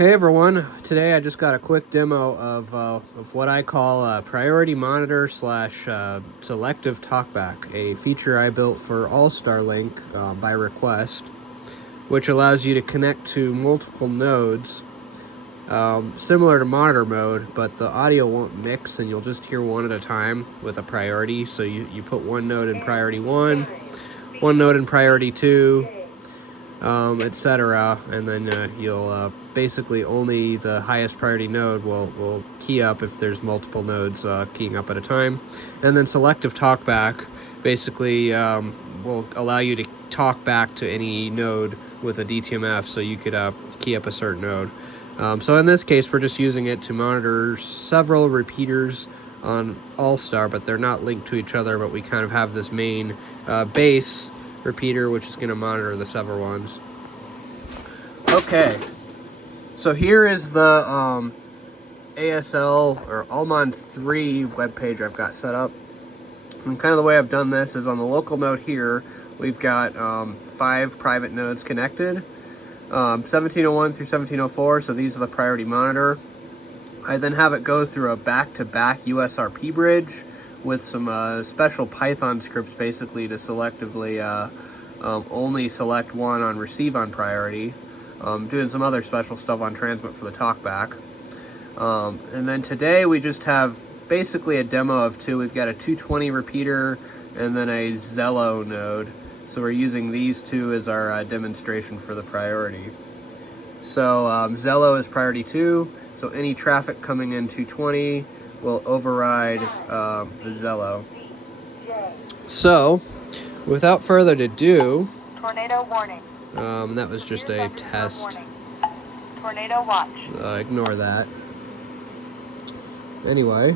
Hey everyone, today I just got a quick demo of what I call Priority Monitor / Selective Talkback, a feature I built for AllStar Link by request, which allows you to connect to multiple nodes, similar to monitor mode, but the audio won't mix and you'll just hear one at a time with a priority. So you put one node in priority 1, one node in priority 2, etc. And then you'll basically only the highest priority node will key up if there's multiple nodes keying up at a time. And then Selective Talkback basically will allow you to talk back to any node with a DTMF, so you could key up a certain node. So in this case, we're just using it to monitor several repeaters on AllStar, but they're not linked to each other, but we kind of have this main base repeater which is going to monitor the several ones. Okay, so here is the ASL or Almond 3 webpage I've got set up. And kind of the way I've done this is on the local node here, we've got 5 private nodes connected, 1701 through 1704, so these are the priority monitor. I then have it go through a back-to-back USRP bridge with some special Python scripts basically to selectively only select one on receive on priority, doing some other special stuff on transmit for the talkback. And then today we just have basically a demo of 2. We've got a 220 repeater and then a Zello node. So we're using these 2 as our demonstration for the priority. So Zello is priority 2, so any traffic coming in 220 will override the Zello. So without further ado, tornado warning. That was just a test. Tornado watch. Ignore that. Anyway,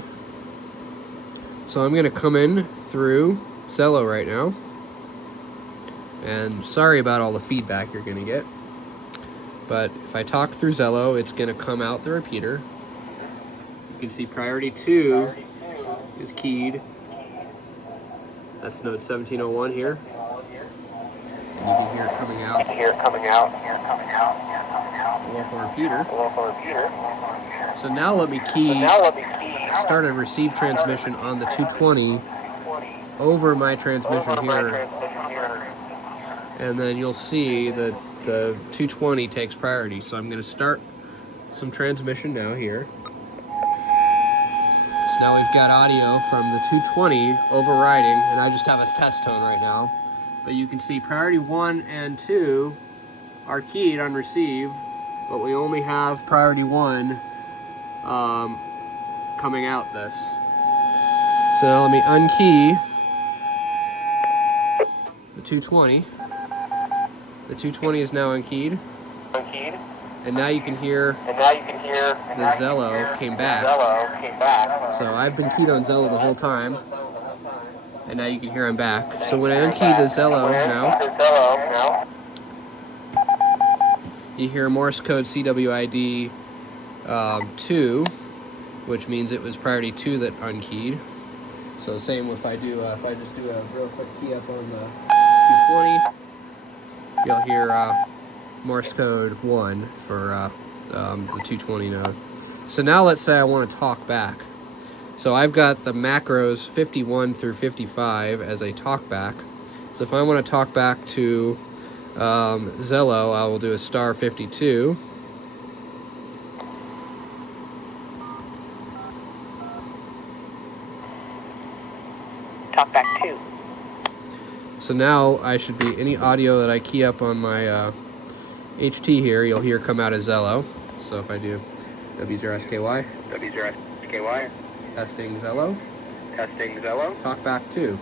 so I'm going to come in through Zello right now. And sorry about all the feedback you're going to get. But if I talk through Zello, it's going to come out the repeater. You can see priority 2 is keyed. That's node 1701 here. And you can hear it coming out. Local repeater. So now let me start a receive transmission on the 220 over my transmission here. And then you'll see that the 220 takes priority. So I'm going to start some transmission now here. So now we've got audio from the 220 overriding, and I just have a test tone right now. But you can see priority 1 and 2 are keyed on receive, but we only have priority 1 coming out this. So now let me unkey the 220. The 220 is now unkeyed. And now you can hear the Zello came back. So I've been keyed on Zello the whole time. And now you can hear I'm back. So when I unkey the Zello now, you hear Morse code CWID 2, which means it was priority 2 that unkeyed. So same if I just do a real quick key up on the 220, you'll hear Morse code 1 for the 220 node. So now let's say I want to talk back. So I've got the macros 51 through 55 as a talkback. So if I want to talk back to Zello, I will do a star 52. Talkback 2. So now I should be, any audio that I key up on my HT here, you'll hear come out as Zello. So if I do W0SKY. Testing Zello. Talkback 2.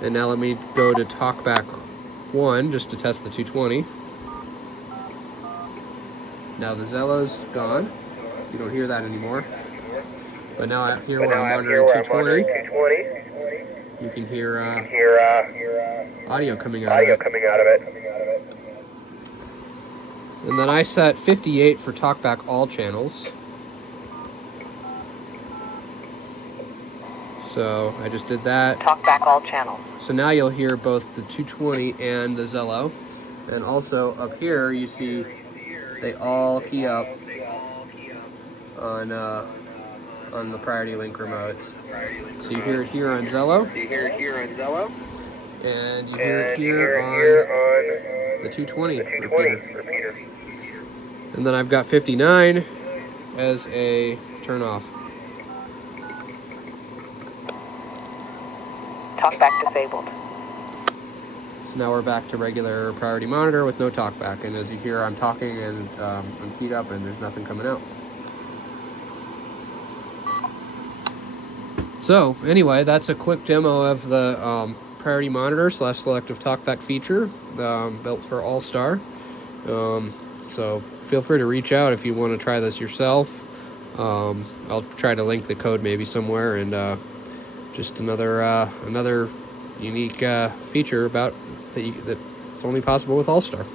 And now let me go to Talkback 1 just to test the 220. Now the Zello's gone. You don't hear that anymore. But now here where I'm monitoring 220, you can hear audio coming out of it. And then I set 58 for Talkback all channels. So I just did that. Talkback all channels. So now you'll hear both the 220 and the Zello. And also up here, you see they all key up on the Priority Link remotes. So you hear it here on Zello, and you hear it here on the 220 repeater. And then I've got 59 as a turn off. Talkback disabled. So now we're back to regular priority monitor with no talkback. And as you hear, I'm talking and I'm keyed up and there's nothing coming out. So anyway, that's a quick demo of the priority monitor / selective talkback feature built for AllStar. So feel free to reach out if you want to try this yourself. I'll try to link the code maybe somewhere, and just another unique feature about that's only possible with AllStar.